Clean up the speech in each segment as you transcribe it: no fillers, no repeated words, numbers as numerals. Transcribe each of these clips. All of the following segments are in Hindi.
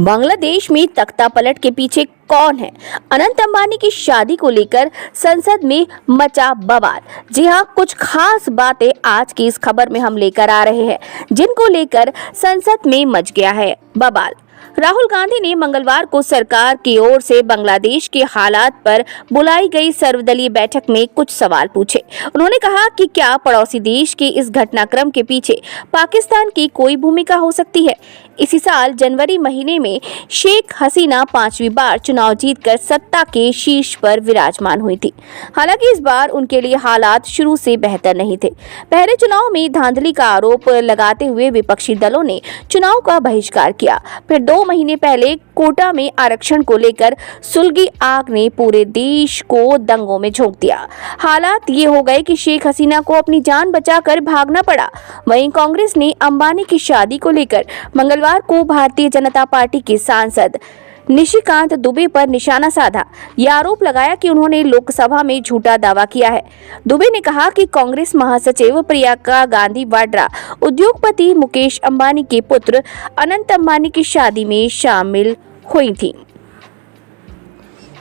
बांग्लादेश में तख्ता पलट के पीछे कौन है? अनंत अंबानी की शादी को लेकर संसद में मचा बवाल। जी हां, कुछ खास बातें आज की इस खबर में हम लेकर आ रहे हैं, जिनको लेकर संसद में मच गया है बवाल। राहुल गांधी ने मंगलवार को सरकार की ओर से बांग्लादेश के हालात पर बुलाई गई सर्वदलीय बैठक में कुछ सवाल पूछे। उन्होंने कहा कि क्या पड़ोसी देश के इस घटनाक्रम के पीछे पाकिस्तान की कोई भूमिका हो सकती है? इसी साल जनवरी महीने में शेख हसीना 5वीं बार चुनाव जीतकर सत्ता के शीर्ष पर विराजमान हुई थी। हालांकि इस बार उनके लिए हालात शुरू से बेहतर नहीं थे। पहले चुनाव में धांधली का आरोप लगाते हुए विपक्षी दलों ने चुनाव का बहिष्कार किया। फिर 2 महीने पहले कोटा में आरक्षण को लेकर सुलगी आग ने पूरे देश को दंगों में झोंक दिया। हालात ये हो गए कि शेख हसीना को अपनी जान बचाकर भागना पड़ा। वहीं कांग्रेस ने अंबानी की शादी को लेकर मंगलवार को भारतीय जनता पार्टी के सांसद निशिकांत दुबे पर निशाना साधा। यह आरोप लगाया कि उन्होंने लोकसभा में झूठा दावा किया है। दुबे ने कहा कि कांग्रेस महासचिव प्रियंका गांधी वाड्रा उद्योगपति मुकेश अंबानी के पुत्र अनंत अंबानी की शादी में शामिल हुई थी।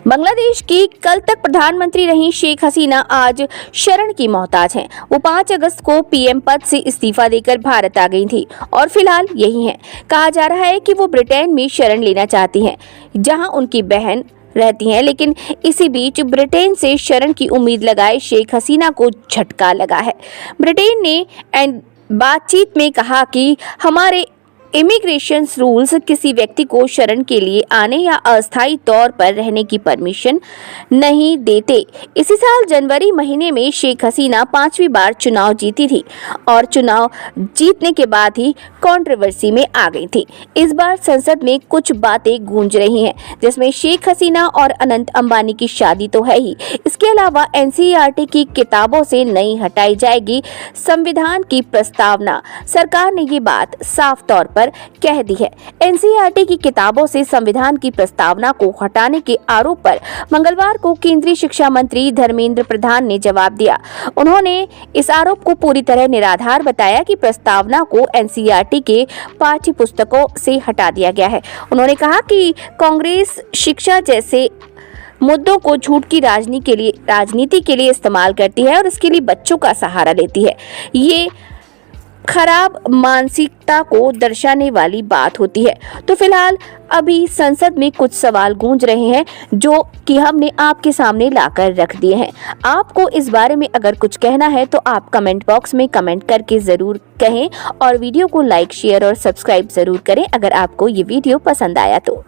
बांग्लादेश की कल तक प्रधानमंत्री रही शेख हसीना आज शरण की मोहताज हैं। वो 5 अगस्त को पीएम पद से इस्तीफा देकर भारत आ गई थी और फिलहाल यही हैं। कहा जा रहा है कि वो ब्रिटेन में शरण लेना चाहती हैं, जहां उनकी बहन रहती हैं। लेकिन इसी बीच ब्रिटेन से शरण की उम्मीद लगाए शेख हसीना को झटका लगा है। ब्रिटेन ने बातचीत में कहा कि हमारे इमिग्रेशन रूल्स किसी व्यक्ति को शरण के लिए आने या अस्थायी तौर पर रहने की परमिशन नहीं देते। इसी साल जनवरी महीने में शेख हसीना 5वीं बार चुनाव जीती थी और चुनाव जीतने के बाद ही कंट्रोवर्सी में आ गई थी। इस बार संसद में कुछ बातें गूंज रही हैं, जिसमें शेख हसीना और अनंत अंबानी की शादी तो है ही, इसके अलावा एनसीईआरटी की किताबों से नहीं हटाई जाएगी संविधान की प्रस्तावना। सरकार ने ये बात साफ तौर पर कह दी है। एनसीईआरटी की किताबों से संविधान की प्रस्तावना को हटाने के आरोप पर मंगलवार को केंद्रीय शिक्षा मंत्री धर्मेंद्र प्रधान ने जवाब दिया। उन्होंने इस आरोप को पूरी तरह निराधार बताया कि प्रस्तावना को एनसीईआरटी के पाठ्य पुस्तकों से हटा दिया गया है। उन्होंने कहा कि कांग्रेस शिक्षा जैसे मुद्दों को झूठ की राजनीति के लिए इस्तेमाल करती है और इसके लिए बच्चों का सहारा लेती है। ये खराब मानसिकता को दर्शाने वाली बात होती है। तो फिलहाल अभी संसद में कुछ सवाल गूंज रहे हैं, जो कि हमने आपके सामने लाकर रख दिए हैं। आपको इस बारे में अगर कुछ कहना है तो आप कमेंट बॉक्स में कमेंट करके ज़रूर कहें और वीडियो को लाइक, शेयर और सब्सक्राइब ज़रूर करें अगर आपको ये वीडियो पसंद आया तो।